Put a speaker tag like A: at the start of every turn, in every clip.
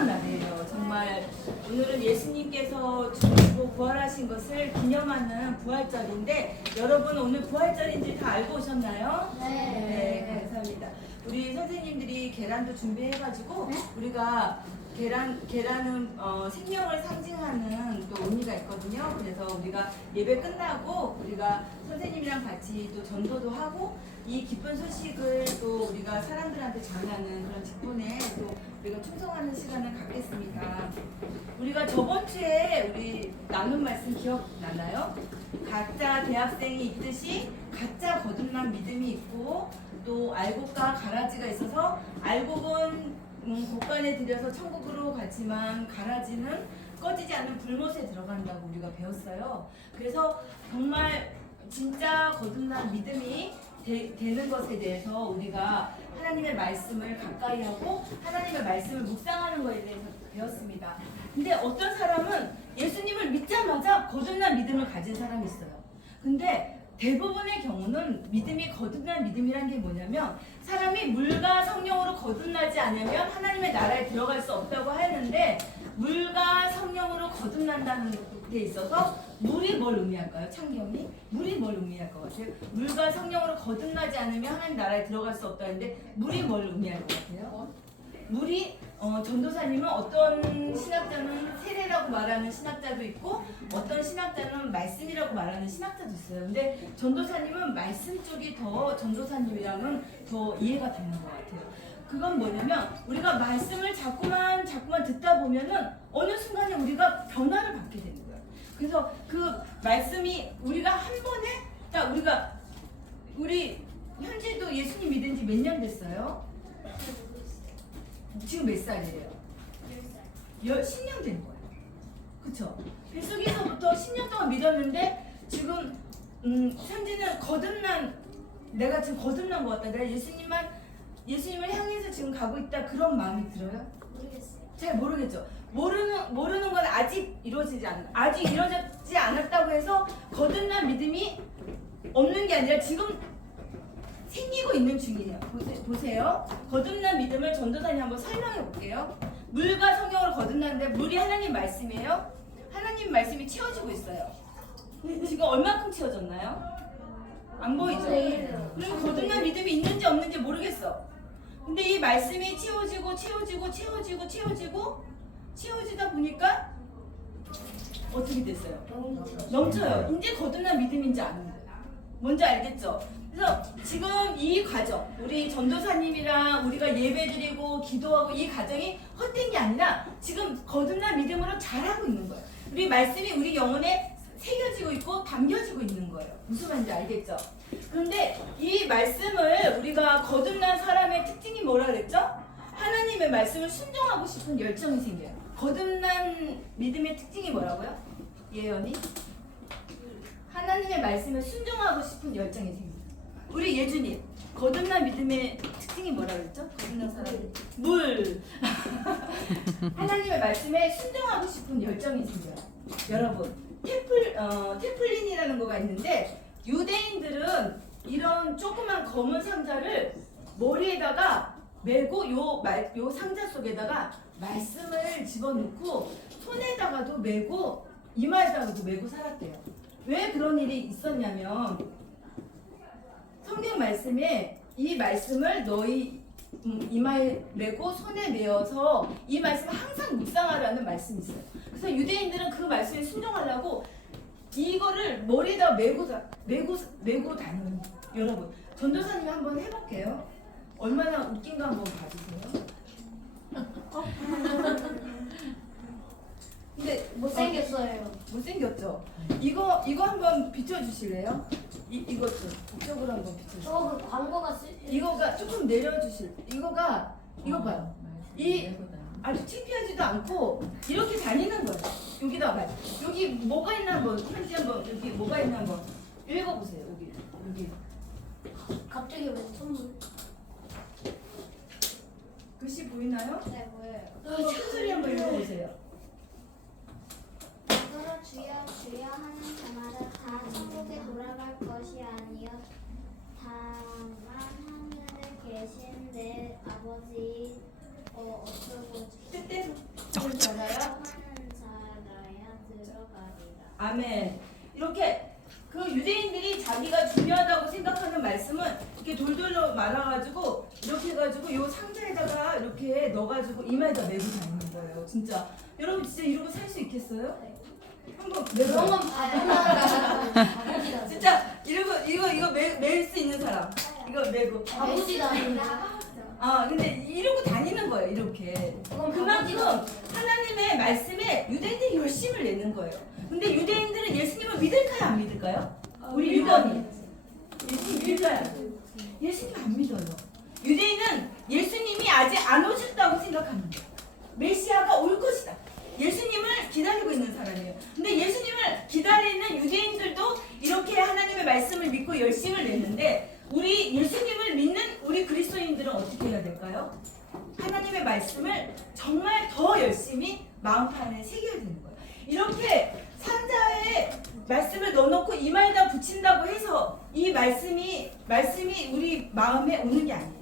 A: 소중한 날이에요. 정말 오늘은 예수님께서 죽으시고 부활하신 것을 기념하는 부활절인데 여러분 오늘 부활절인지 다 알고 오셨나요? 네, 감사합니다. 우리 선생님들이 계란도 준비해가지고 우리가 계란 계란은 어, 생명을 상징하는 또 의미가 있거든요. 그래서 우리가 예배 끝나고 우리가 선생님이랑 같이 또 전도도 하고 이 기쁜 소식을 또 우리가 사람들한테 전하는 그런 직분에 또 우리가 충성하는 시간을 갖겠습니다. 우리가 저번 주에 우리 나눈 말씀 기억나나요? 각자 대학생이 있듯이 각자 거듭난 믿음이 있고 또 알곡과 가라지가 있어서 알곡은 음, 곳간에 들여서 천국으로 가지만 가라지는 꺼지지 않는 불못에 들어간다고 우리가 배웠어요. 그래서 정말 진짜 거듭난 믿음이 되, 는 것에 대해서 우리가 하나님의 말씀을 가까이 하고 하나님의 말씀을 묵상하는 것에 대해서 배웠습니다. 근데 어떤 사람은 예수님을 믿자마자 거듭난 믿음을 가진 사람이 있어요. 근데 대부분의 경우는 믿음이 거듭난 믿음이란 게 뭐냐면 사람이 물과 성령으로 거듭나지 않으면 하나님의 나라에 들어갈 수 없다고 하는데 물과 성령으로 거듭난다는 게 있어서 물이 뭘 의미할까요? 창경이 물이 뭘 의미할 것 같아요? 물과 성령으로 거듭나지 않으면 하나님 나라에 들어갈 수 없다는데 물이 뭘 의미할 것 같아요? 물이 어, 전도사님은 어떤 신학자는 세례라고 말하는 신학자도 있고 어떤 신학자는 말씀이라고 말하는 신학자도 있어요. 근데 전도사님은 말씀 쪽이 더 전도사님이랑은 더 이해가 되는 것 같아요. 그건 뭐냐면 우리가 말씀을 자꾸만 자꾸만 듣다 보면은 어느 순간에 우리가 변화를 받게 되는 거예요. 그래서 그 말씀이 우리가 한 번에 딱 우리가 우리 현지도 예수님 믿은 지 몇 년 됐어요? 지금 몇 살이에요? 열 10년 된 거예요. 그쵸? 뱃속에서부터 10년 동안 믿었는데 지금 음, 현지는 거듭난 내가 지금 거듭난 것 같다. 내가 예수님만 예수님을 향해서 지금 가고 있다 그런 마음이 들어요?
B: 모르겠어요.
A: 잘 모르겠죠. 모르는 모르는 건 아직 이루어지지 않 아직 이루어지지 않았다고 해서 거듭난 믿음이 없는 게 아니라 지금 생기고 있는 중이에요. 보세- 보세요. 거듭난 믿음을 전도사님 한번 설명해 볼게요. 물과 성령으로 거듭났는데 물이 하나님 말씀이에요. 하나님 말씀이 채워지고 있어요. 지금 얼마큼 채워졌나요? 안 보이죠? 그럼 거듭난 믿음이 있는지 없는지 모르겠어. 근데 이 말씀이 채워지고 채워지고 채워지고 채워지고 채워지다 보니까 어떻게 됐어요? 넘쳐요. 이제 거듭난 믿음인지 아는 거예요. 뭔지 알겠죠? 그래서 지금 이 과정, 우리 전도사님이랑 우리가 예배드리고 기도하고 이 과정이 헛된 게 아니라 지금 거듭난 믿음으로 잘하고 있는 거예요. 우리 말씀이 우리 영혼에 새겨지고 있고 담겨지고 있는 거예요. 무슨 말인지 알겠죠? 그런데 이 말씀을 우리가 거듭난 사람의 특징이 뭐라 그랬죠? 하나님의 말씀을 순종하고 싶은 열정이 생겨요. 거듭난 믿음의 특징이 뭐라고요? 예언이? 하나님의 말씀에 순종하고 싶은 열정이 생깁니다. 우리 예주님 거듭난 믿음의 특징이 뭐라 그랬죠? 거듭난 사람 물 하나님의 말씀에 순종하고 싶은 열정이 생겨요. 여러분 테플 어, 테플린이라는 거가 있는데 유대인들은 이런 조그만 검은 상자를 머리에다가 메고 요, 말, 요 상자 속에다가 말씀을 집어넣고 손에다가도 메고 이마에다가도 메고 살았대요. 왜 그런 일이 있었냐면 성경 말씀에 이 말씀을 너희 음, 이마에 메고 손에 메어서 이 말씀을 항상 묵상하라는 말씀이 있어요. 그래서 유대인들은 그 말씀에 순종하려고 이거를 머리에다 메고 다, 메고 메고 다니는. 여러분 전도사님 한번 해볼게요. 얼마나 웃긴가 한번 봐주세요. 근데
B: 못생겼어요.
A: 못생겼죠? 이거 이거 한번 비춰주실래요? 이 이것 좀 이쪽으로 한번 비춰주세요.
B: 저거 그 광고가 쓰.
A: 이거가 조금 내려주실. 이거가 이거 봐요. 이 아주 창피하지도 않고 이렇게 다니는 거예요. 여기다 봐요. 여기 뭐가 있나 한번 편지 한번 여기 뭐가 있나 한번 읽어보세요. 여기 여기
B: 갑자기 왜 선물?
A: 글씨 보이나요?
B: 네
A: 유대인들이 자기가 중요하다고 생각하는 말씀은 이렇게 돌돌로 말아가지고 이렇게 해가지고 요 상자에다가 이렇게 넣어가지고 이마에다 메고 다니는 거예요. 진짜 여러분 진짜 이러고 살 수 있겠어요? 한번
B: 그런
A: 메고
B: 건. 바보지다.
A: 진짜 이러고 이거 이거 매멜수 있는 사람 이거 메고
B: 바보지다.
A: 아 근데 이러고 다니는 거예요 이렇게
B: 그건
A: 그만큼. 하나님의 말씀에 유대인들이 열심을 내는 거예요. 근데 유대인들은 예수님을 믿을까요 안 믿을까요? 유대인이 예수님 믿을까요? 예수님 안 믿어요. 유대인은 예수님이 아직 안 오셨다고 생각합니다. 메시아가 올 것이다. 예수님을 기다리고 있는 사람이에요. 근데 예수님을 기다리는 유대인들도 이렇게 하나님의 말씀을 믿고 열심을 냈는데 우리 예수님을 믿는 우리 그리스도인들은 어떻게 해야 될까요? 하나님의 말씀을 정말 더 열심히 마음판에 새겨야 되는 거예요. 이렇게 말씀을 넣어놓고 이마에다 붙인다고 해서 이 말씀이 말씀이 우리 마음에 오는 게 아니에요.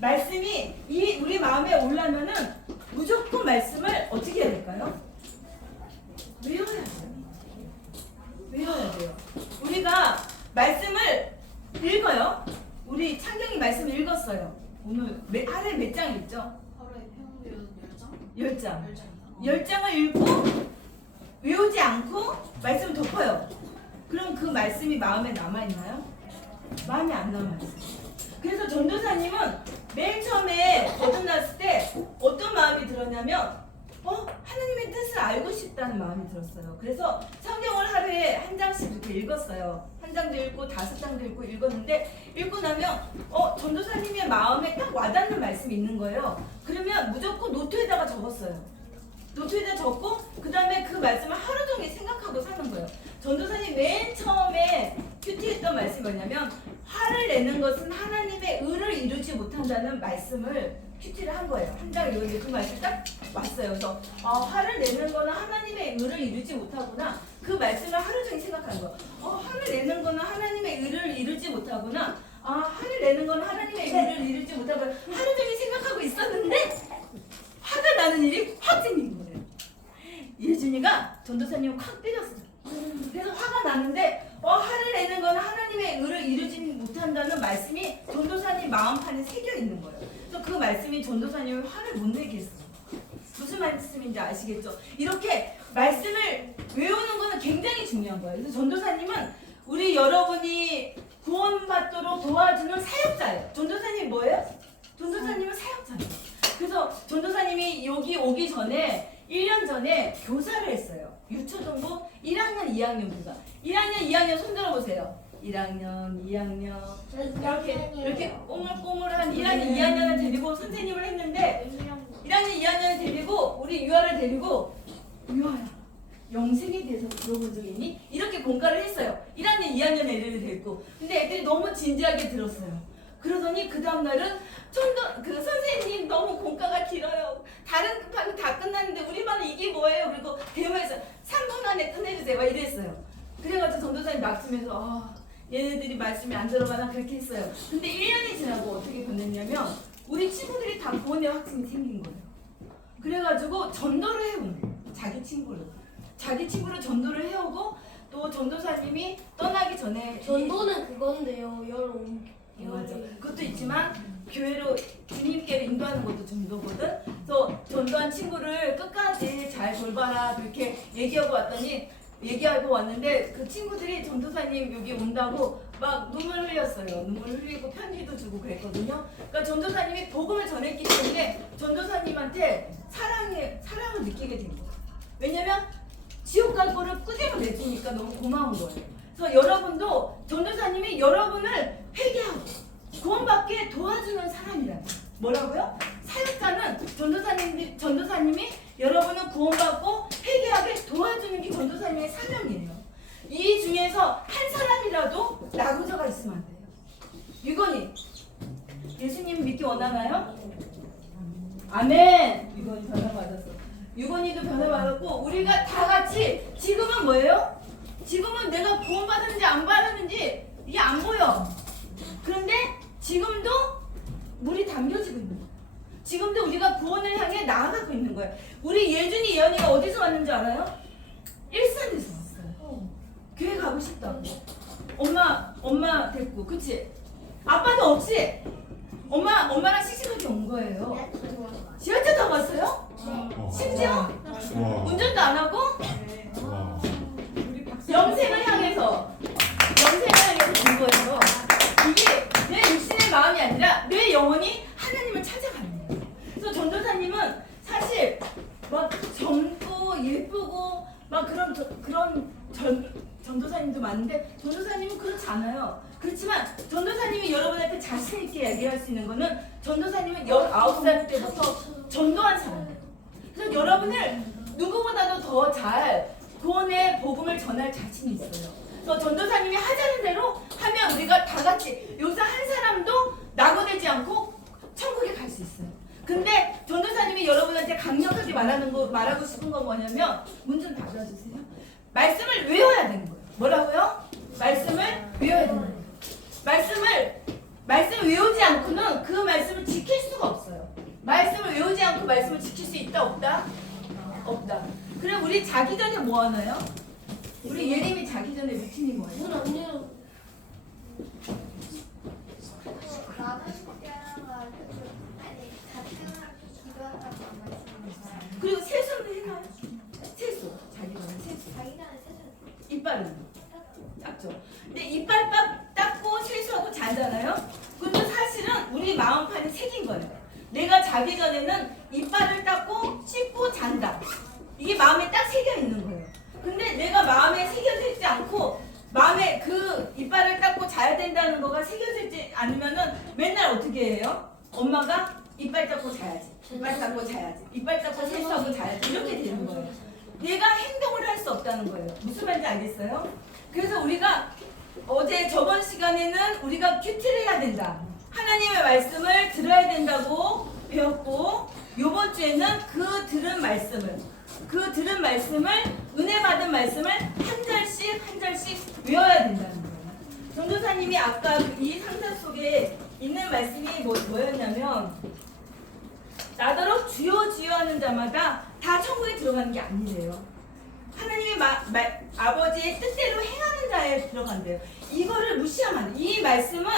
A: 말씀이 이 우리 마음에 올라면은 무조건 말씀을 어떻게 해야 될까요? 외워야 돼요. 외워야 돼요. 우리가 말씀을 읽어요. 우리 창경이 말씀 읽었어요. 오늘 매, 하루에 몇 장 읽죠?
C: 하루에 평균 10장?
A: 열 장.
C: 10장이요.
A: 열 장을 읽고 외우지 않고 말씀을 덮어요. 그럼 그 말씀이 마음에 남아 있나요? 마음에 안 남아 있어요. 그래서 전도사님은 맨 처음에 거듭났을 때 어떤 마음이 들었냐면 어 하나님의 뜻을 알고 싶다는 마음이 들었어요. 그래서 성경을 하루에 한 장씩 이렇게 읽었어요. 한 장도 읽고 다섯 장도 읽고 읽었는데 읽고 나면 어 전도사님의 마음에 딱 와닿는 말씀이 있는 거예요. 그러면 무조건 노트에다가 적었어요. 노트에다 적고 그 다음에 그 말씀을 하루 종일 생각하고 사는 거예요. 전도사님 맨 처음에 큐티했던 말씀이 뭐냐면 화를 내는 것은 하나님의 의를 이루지 못한다는 말씀을 큐티를 한 거예요. 한장 읽었는데 그 말씀이 딱 왔어요. 그래서 아, 화를 내는 거는 하나님의 의를 이루지 못하구나. 그 말씀을 하루 종일 생각하는 거예요. 어, 화를 내는 거는 하나님의 의를 이루지 못하구나. 아, 화를 내는 거는 하나님의 의를 이루지 못하구나. 하루 종일 생각하고 있었는데 화가 나는 일이 확 생긴 거예요. 예준이가 전도사님을 확 때렸어요. 그래서 화가 나는데 어, 화를 내는 건 하나님의 의를 이루지 못한다는 말씀이 전도사님 마음판에 새겨 있는 거예요. 그래서 그 말씀이 전도사님을 화를 못 내게 했어요. 무슨 말씀인지 아시겠죠? 이렇게 말씀을 외우는 거는 굉장히 중요한 거예요. 그래서 전도사님은 우리 여러분이 구원받도록 도와주는 사역자예요. 전도사님 뭐예요? 전도사님은 사역자예요. 그래서 전도사님이 여기 오기 전에 1년 전에 교사를 했어요. 유초등부 1학년, 2학년 교사. 1학년, 2학년 손 들어보세요. 1학년, 2학년 이렇게 이렇게 꼬물꼬물한 1학년, 2학년을 데리고 선생님을 했는데 1학년, 2학년을 데리고 우리 유아를 데리고 유아야 영생에 대해서 들어본 적 있니? 이렇게 공가를 했어요. 1학년, 2학년 애들을 데리고 근데 애들이 너무 진지하게 들었어요. 그러더니 그 다음날은 좀 더 그 선생님 너무 공가가 길어요. 다른 반은 다 끝났는데 우리 반은 이게 뭐예요? 그리고 대화에서 3분 안에 끝내주세요. 막 이랬어요. 그래가지고 전도사님 막으면서 아, 얘네들이 말씀이 안 들어가나 그렇게 했어요. 근데 1년이 지나고 어떻게 변했냐면 우리 친구들이 다 구원의 확증이 생긴 거예요. 그래가지고 전도를 해온. 자기 친구를. 자기 친구를 전도를 해오고 또 전도사님이 떠나기 전에
B: 전도는 그건데요. 열 온.
A: 예, 맞아. 그것도 있지만 교회로 주님께로 인도하는 것도 전도거든. 그래서 전도한 친구를 끝까지 잘 돌봐라 그렇게 얘기하고 왔더니 얘기하고 왔는데 그 친구들이 전도사님 여기 온다고 막 눈물 흘렸어요. 눈물 흘리고 편지도 주고 그랬거든요. 그러니까 전도사님이 복음을 전했기 때문에 전도사님한테 사랑의 사랑을 느끼게 된 거예요. 왜냐면 지옥 갈 거를 꾸대로 내주니까 너무 고마운 거예요. 그래서 여러분도 전도사님이 여러분을 회개하고 도와주는 사람이라고. 뭐라고요? 사역자는 전도사님 전도사님이 여러분을 구원받고 회개하게 도와주는 게 전도사님의 사명이에요. 이 중에서 한 사람이라도 나고자가 있으면 안 돼요. 유건이 예수님 믿기 원하나요? 아멘. 유건이 변화 받았어. 유건이도 변화 받았고 우리가 다 같이 지금은 뭐예요? 지금은 내가 구원 받았는지 안 받았는지 이게 안 보여. 그런데 지금도 물이 담겨지고 있는 거야. 지금도 우리가 구원을 향해 나아가고 있는 거예요. 우리 예준이 예언이가 어디서 왔는지 알아요? 일산에서 왔어요. 교회 가고 싶다고. 엄마 엄마 됐고, 그치? 아빠도 없지? 엄마 엄마랑 씩씩하게 온 거예요. 지하철 타고 왔어요?
D: 어.
A: 심지어
D: 와.
A: 운전도 안 하고 막 그런 저- 그런 전 전도사님도 많은데 전도사님은 그렇지 않아요. 그렇지만 전도사님이 여러분한테 자신 있게 얘기할 수 있는 거는 전도사님은 19살 때부터 전도한 사람이에요. 그래서 여러분을 누구보다도 더 잘 구원의 복음을 전할 자신이 있어요. 그래서 전도사님이 하자는 대로 하면 우리가 다 같이 여기서 한 사람도 낙오되지 않고 천국에 갈 수 있어요. 근데 전도사님이 여러분한테 강력하게 말하는 거 말하고 싶은 건 뭐냐면 문 좀 닫아주세요. 말씀을 외워야 되는 거예요. 뭐라고요? 말씀을 외워야 되는 거예요. 말씀을 말씀 외우지 않고는 그 말씀을 지킬 수가 없어요. 말씀을 외우지 않고 말씀을 지킬 수 있다 없다? 없다. 그럼 우리 자기 전에 뭐 하나요? 우리 예림이 자기 전에 루틴이 뭐예요?
B: 문 안 열어.
A: 그리고 세수는 해나요? 세수. 자기 전에 세수. 이빨은 닦죠. 근데 이빨 딱 닦고 세수하고 자잖아요. 근데 사실은 우리 마음판이 새긴 거예요. 내가 자기 전에는 이빨을 닦고 씻고 잔다. 이게 마음에 딱 새겨 있는 거예요. 근데 내가 마음에 새겨져 있지 않고 마음에 그 이빨을 닦고 자야 된다는 거가 새겨져 있지 않으면은 맨날 어떻게 해요? 엄마가 이빨 닦고 자야지. 이빨 닦고 자야지. 이빨 닦고 세수하고 자야지. 이렇게 되는 거예요. 내가 행동을 할 수 없다는 거예요. 무슨 말인지 알겠어요? 그래서 우리가 어제 저번 시간에는 우리가 큐티를 해야 된다. 하나님의 말씀을 들어야 된다고 배웠고 요번 주에는 그 들은 말씀을 그 들은 말씀을 은혜 받은 말씀을 한 절씩 한 절씩 외워야 된다는 거예요. 전도사님이 아까 그이 상자 속에 있는 말씀이 뭐, 뭐였냐면 나더러 주여 주여 하는 자마다 다 천국에 들어가는 게 아니래요. 하나님의 마, 마, 아버지의 뜻대로 행하는 자에 들어간대요. 이거를 무시하면 안 돼. 이 말씀은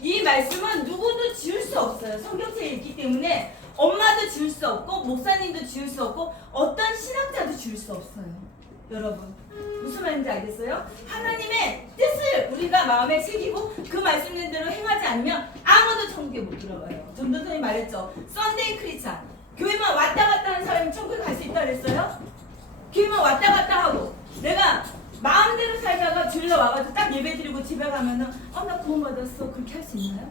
A: 이 말씀은 누구도 지울 수 없어요. 성경책에 있기 때문에 엄마도 지울 수 없고 목사님도 지울 수 없고 어떤 신학자도 지울 수 없어요. 여러분 무슨 말인지 알겠어요? 하나님의 뜻을 우리가 마음에 새기고 그 말씀대로 행하지 않으면 아무도 천국에 못 들어가요. 전도사님 말했죠. 썬데이 크리스찬 교회만 왔다 갔다 하는 사람이 천국에 갈 수 있다 그랬어요? 교회만 왔다 갔다 하고 내가 마음대로 살다가 주일날 와가지고 딱 예배 드리고 집에 가면은 어나 구원 받았어 그렇게 할 수 있나요?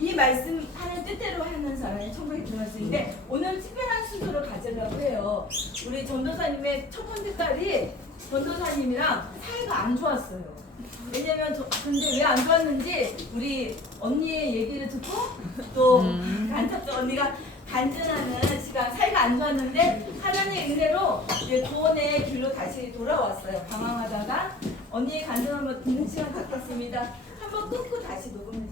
A: 이 말씀 하는 뜻대로 하는 사람이 천국에 들어갈 수 있는데 오늘 특별한 순서를 가지려고 해요. 우리 전도사님의 첫 번째 딸이 전도사님이랑 사이가 안 좋았어요. 왜냐면 저, 근데 왜 안 좋았는지 우리 언니의 얘기를 듣고 또 간첩적 언니가 간증하는 시간 사이가 안 좋았는데 하나님의 은혜로 구원의 길로 다시 돌아왔어요. 방황하다가 언니의 한번 듣는 시간 갖겠습니다. 한번 끊고 다시 녹음